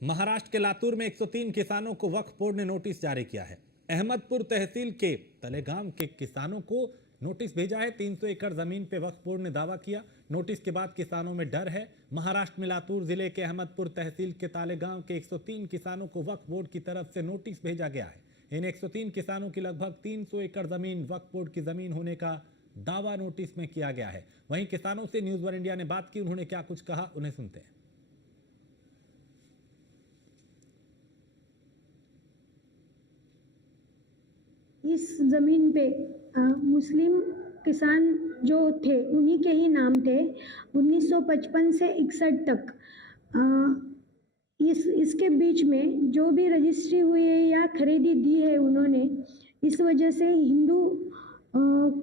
महाराष्ट्र के लातूर में 103 किसानों को वक्फ बोर्ड ने नोटिस जारी किया है। अहमदपुर तहसील के तलेगांव के किसानों को नोटिस भेजा है। 300 एकड़ जमीन पे वक्फ बोर्ड ने दावा किया। नोटिस के बाद किसानों में डर है। महाराष्ट्र में लातूर जिले के अहमदपुर तहसील के तालेगांव के 103 किसानों को वक्फ बोर्ड की तरफ से नोटिस भेजा गया है। इन 103 किसानों की लगभग 300 एकड़ जमीन वक्फ बोर्ड की जमीन होने का दावा नोटिस में किया गया है। वहीं किसानों से न्यूज वन इंडिया ने बात की। उन्होंने क्या कुछ कहा, उन्हें सुनते हैं। इस ज़मीन पे मुस्लिम किसान जो थे उन्हीं के ही नाम थे। 1955 से 61 तक इसके बीच में जो भी रजिस्ट्री हुई है या खरीदी दी है उन्होंने, इस वजह से हिंदू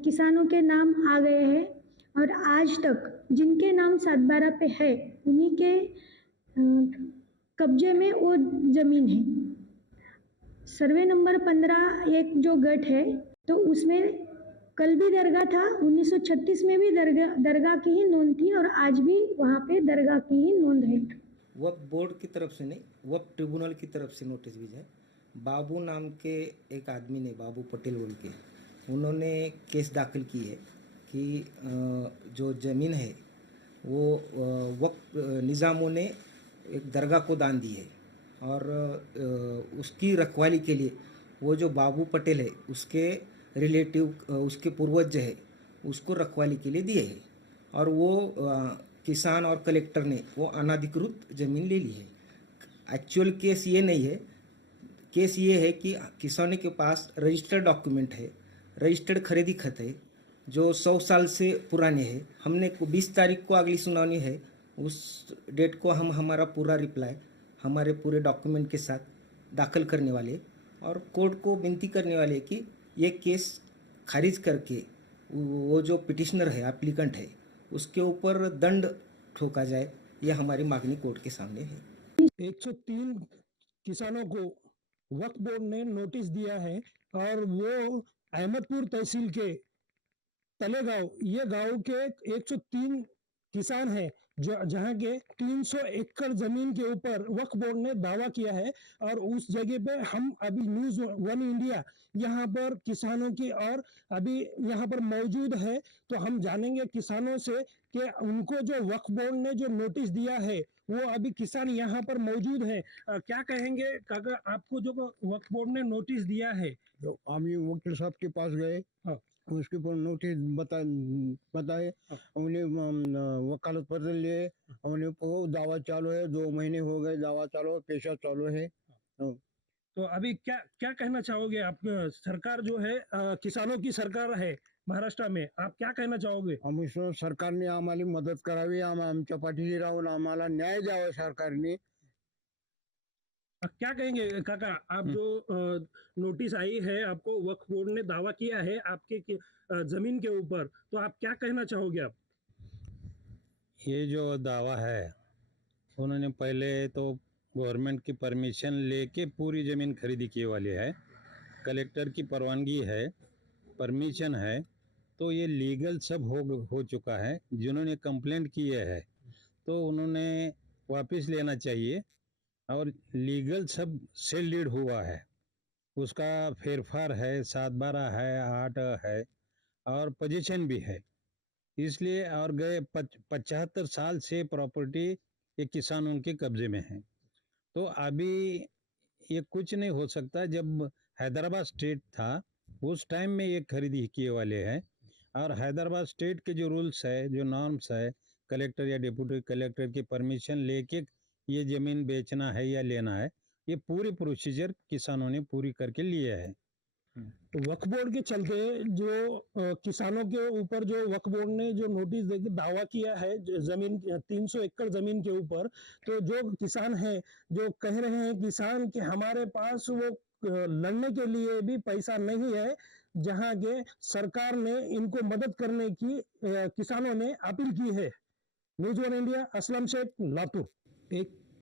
किसानों के नाम आ गए हैं और आज तक जिनके नाम 7/12 पे है उन्हीं के कब्जे में वो ज़मीन है। सर्वे नंबर 15 एक जो गट है तो उसमें कल भी दरगाह था, 1936 में भी दरगाह की ही नोंद थी और आज भी वहाँ पे दरगाह की ही नोंद है। वक्फ बोर्ड की तरफ से नहीं, वक्फ ट्रिब्यूनल की तरफ से नोटिस भेजा है। बाबू नाम के एक आदमी ने, बाबू पटेल बोल के, उन्होंने केस दाखिल की है कि जो ज़मीन है वो वक्फ निज़ामों ने एक दरगाह को दान दी है और उसकी रखवाली के लिए वो जो बाबू पटेल है उसके रिलेटिव, उसके पूर्वज जो है उसको रखवाली के लिए दिए है और वो किसान और कलेक्टर ने वो अनाधिकृत ज़मीन ले ली है। एक्चुअल केस ये नहीं है। केस ये है कि किसानों के पास रजिस्टर्ड डॉक्यूमेंट है, रजिस्टर्ड खरीदी खत है जो 100 साल से पुराने हैं। हमने 20 तारीख को अगली सुनानी है, उस डेट को हम हमारा पूरा रिप्लाई हमारे पूरे डॉक्यूमेंट के साथ दाखिल करने वाले और कोर्ट को विनती करने वाले कि ये केस खारिज करके वो जो पिटिशनर है, एप्लीकेंट है, उसके ऊपर दंड ठोका जाए। ये हमारी मांगनी कोर्ट के सामने है। 103 किसानों को वक्फ बोर्ड ने नोटिस दिया है और वो अहमदपुर तहसील के तलेगांव, ये गांव के 103 किसान हैं जो जहां के 300 एकड़ जमीन के ऊपर वक्फ बोर्ड ने दावा किया है और उस जगह पे हम अभी न्यूज वन इंडिया यहाँ पर किसानों की और अभी यहाँ पर मौजूद है। तो हम जानेंगे किसानों से कि उनको जो वक्फ बोर्ड ने जो नोटिस दिया है, वो अभी किसान यहाँ पर मौजूद हैं। क्या कहेंगे काका, आपको जो वक्फ बोर्ड ने नोटिस दिया है? तो हम वकील साहब के पास गए, हाँ। उसके ऊपर नोटिस बताए, उन्हें वकालत पत्र लिए, उन्हें वो दावा चालू है। 2 महीने हो गए दावा चालू है, पेशा चालू है। तो अभी क्या क्या कहना चाहोगे आप? सरकार जो है किसानों की सरकार है महाराष्ट्र में, आप क्या कहना चाहोगे? हम सरकारने आम्हाला मदत करावी, आमच्या पाठीशी राहून आम्हाला न्याय द्यावा सरकारने। क्या कहेंगे काका, आप जो नोटिस आई है, आपको वक्फ बोर्ड ने दावा किया है आपके जमीन के ऊपर, तो आप क्या कहना चाहोगे आप? ये जो दावा है, उन्होंने पहले तो गवर्नमेंट की परमिशन लेके पूरी ज़मीन खरीदी किए वाली है, कलेक्टर की परवानगी है, परमिशन है, तो ये लीगल सब हो चुका है। जिन्होंने कंप्लेंट की है तो उन्होंने वापस लेना चाहिए और लीगल सब सेल डीड हुआ है, उसका फेरफार है, 7/12 है, 8 है और पोजीशन भी है। इसलिए और गए 75 साल से प्रॉपर्टी ये किसानों के कब्जे में है। तो अभी ये कुछ नहीं हो सकता। जब हैदराबाद स्टेट था उस टाइम में ये खरीदी किए वाले हैं और हैदराबाद स्टेट के जो रूल्स है, जो नॉर्म्स है, कलेक्टर या डिप्टी कलेक्टर की परमिशन लेके ये ज़मीन बेचना है या लेना है, ये पूरी प्रोसीजर किसानों ने पूरी करके लिए है। तो वक्फ बोर्ड के चलते जो किसानों के ऊपर जो वक्फ बोर्ड ने जो नोटिस देकर दावा किया है जमीन 300 एकड़ जमीन के ऊपर, तो जो किसान हैं जो कह रहे हैं किसान कि हमारे पास वो लड़ने के लिए भी पैसा नहीं है, जहां के सरकार ने इनको मदद करने की किसानों ने अपील की है। News One India, Aslam Shaikh, Latur. एक